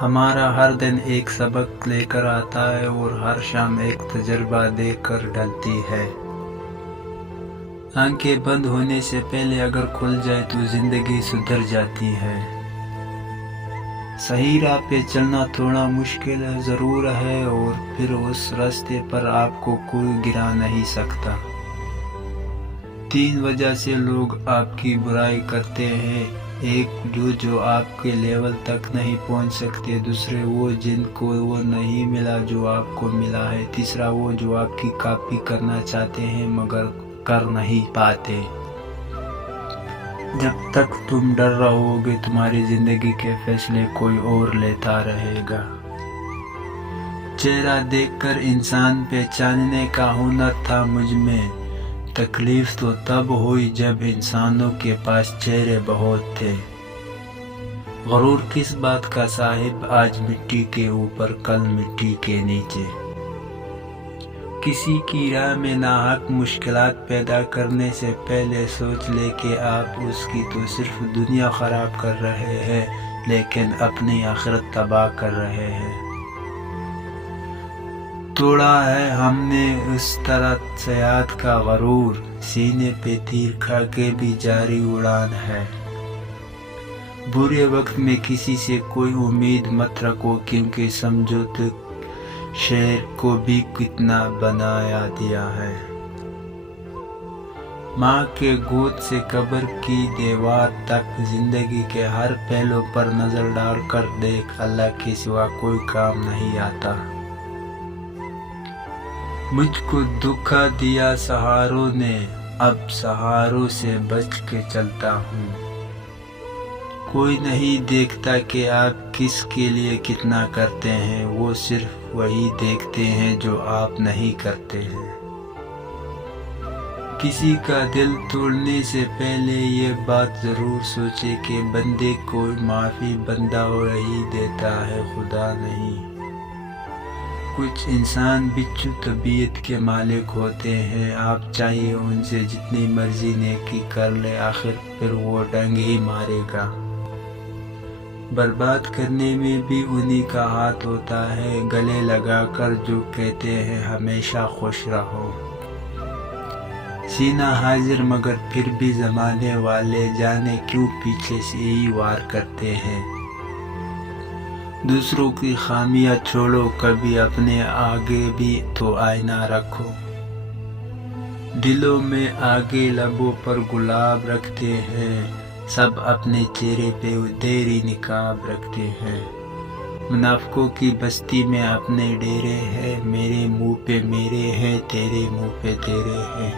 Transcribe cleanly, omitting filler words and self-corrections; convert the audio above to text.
ہمارا ہر دن ایک سبق لے کر آتا ہے اور ہر شام ایک تجربہ دے کر ڈلتی ہے۔ آنکھیں بند ہونے سے پہلے اگر کھل جائے تو زندگی سدھر جاتی ہے۔ صحیح راہ پہ چلنا تھوڑا مشکل ضرور ہے، اور پھر اس راستے پر آپ کو کوئی گرا نہیں سکتا۔ 3 وجہ سے لوگ آپ کی برائی کرتے ہیں۔ ایک، جو آپ کے لیول تک نہیں پہنچ سکتے۔ دوسرے، وہ جن کو وہ نہیں ملا جو آپ کو ملا ہے۔ تیسرا، وہ جو آپ کی کاپی کرنا چاہتے ہیں مگر کر نہیں پاتے۔ جب تک تم ڈر رہو گے تمہاری زندگی کے فیصلے کوئی اور لیتا رہے گا۔ چہرہ دیکھ کر انسان پہچاننے کا ہنر تھا مجھ میں۔ تکلیف تو تب ہوئی جب انسانوں کے پاس چہرے بہت تھے۔ غرور کس بات کا صاحب، آج مٹی کے اوپر کل مٹی کے نیچے۔ کسی کی راہ میں ناحق مشکلات پیدا کرنے سے پہلے سوچ لے کہ آپ اس کی تو صرف دنیا خراب کر رہے ہیں، لیکن اپنی آخرت تباہ کر رہے ہیں۔ توڑا ہے ہم نے اس طرح صیاد کا غرور، سینے پہ تیر کھا کے بھی جاری اڑان ہے۔ برے وقت میں کسی سے کوئی امید مت رکھو، کیونکہ سمجھو تو شعر کو بھی کتنا بنایا دیا ہے۔ ماں کے گود سے قبر کی دیوار تک، زندگی کے ہر پہلو پر نظر ڈال کر دیکھ، اللہ کے سوا کوئی کام نہیں آتا۔ مجھ کو دھوکا دیا سہاروں نے، اب سہاروں سے بچ کے چلتا ہوں۔ کوئی نہیں دیکھتا کہ آپ کس کے لیے کتنا کرتے ہیں، وہ صرف وہی دیکھتے ہیں جو آپ نہیں کرتے ہیں۔ کسی کا دل توڑنے سے پہلے یہ بات ضرور سوچے کہ بندے کو معافی بندہ وہی دیتا ہے، خدا نہیں۔ کچھ انسان بچھو طبیعت کے مالک ہوتے ہیں، آپ چاہیے ان سے جتنی مرضی نیکی کر لے، آخر پھر وہ ڈنگ ہی مارے گا۔ برباد کرنے میں بھی انہی کا ہاتھ ہوتا ہے، گلے لگا کر جو کہتے ہیں ہمیشہ خوش رہو۔ سینہ حاضر مگر پھر بھی زمانے والے جانے کیوں پیچھے سے ہی وار کرتے ہیں۔ دوسروں کی خامیاں چھوڑو، کبھی اپنے آگے بھی تو آئینہ رکھو۔ دلوں میں آگے لبوں پر گلاب رکھتے ہیں، سب اپنے چہرے پہ دیری نقاب رکھتے ہیں۔ منافقوں کی بستی میں اپنے ڈیرے ہیں، میرے منہ پہ میرے ہیں، تیرے منہ پہ تیرے ہیں۔